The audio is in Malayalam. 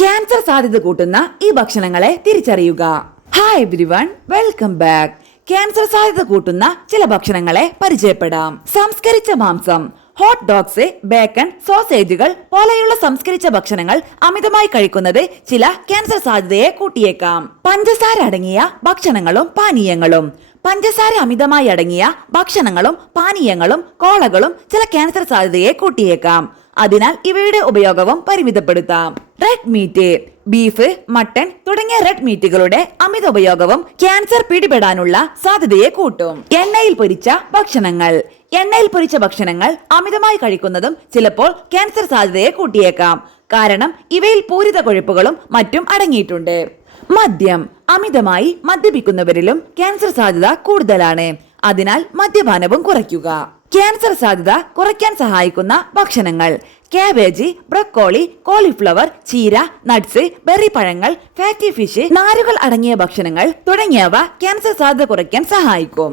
ക്യാൻസർ സാധ്യത കൂട്ടുന്ന ഈ ഭക്ഷണങ്ങളെ തിരിച്ചറിയുക. Hi everyone, welcome back. Cancer സാധ്യത കൂട്ടുന്ന ചില ഭക്ഷണങ്ങളെ പരിചയപ്പെടാം. സംസ്കരിച്ച മാംസം, ഹോട്ട് ഡോഗ്സ്, ബേക്കൺ, സോസേജുകൾ പോലെയുള്ള സംസ്കരിച്ച ഭക്ഷണങ്ങൾ അമിതമായി കഴിക്കുന്നത് ചില ക്യാൻസർ സാധ്യതയെ കൂട്ടിയേക്കാം. പഞ്ചസാര അടങ്ങിയ ഭക്ഷണങ്ങളും പാനീയങ്ങളും. പഞ്ചസാര അമിതമായി അടങ്ങിയ ഭക്ഷണങ്ങളും പാനീയങ്ങളും കോളകളും ചില ക്യാൻസർ സാധ്യതയെ കൂട്ടിയേക്കാം. അതിനാൽ ഇവയുടെ ഉപയോഗവും പരിമിതപ്പെടുത്താം. റെഡ് മീറ്റ്, ബീഫ്, മട്ടൺ തുടങ്ങിയ റെഡ് മീറ്റുകളുടെ അമിത ഉപയോഗവും ക്യാൻസർ പിടിപെടാനുള്ള സാധ്യതയെ കൂട്ടും. എണ്ണയിൽ പൊരിച്ച ഭക്ഷണങ്ങൾ. എണ്ണയിൽ പൊരിച്ച ഭക്ഷണങ്ങൾ അമിതമായി കഴിക്കുന്നതും ചിലപ്പോൾ ക്യാൻസർ സാധ്യതയെ കൂട്ടിയേക്കാം. കാരണം ഇവയിൽ പൂരിത കൊഴുപ്പുകളും മറ്റും അടങ്ങിയിട്ടുണ്ട്. മദ്യം. അമിതമായി മദ്യപിക്കുന്നവരിലും ക്യാൻസർ സാധ്യത കൂടുതലാണ്. അതിനാൽ മദ്യപാനവും കുറയ്ക്കുക. ക്യാൻസർ സാധ്യത കുറയ്ക്കാൻ സഹായിക്കുന്ന ഭക്ഷണങ്ങൾ: കാബേജ്, ബ്രക്കോളി, കോളിഫ്ലവർ, ചീര, നട്ട്സ്, ബെറി പഴങ്ങൾ, ഫാറ്റി ഫിഷ്, നാരുകൾ അടങ്ങിയ ഭക്ഷണങ്ങൾ തുടങ്ങിയവ ക്യാൻസർ സാധ്യത കുറയ്ക്കാൻ സഹായിക്കും.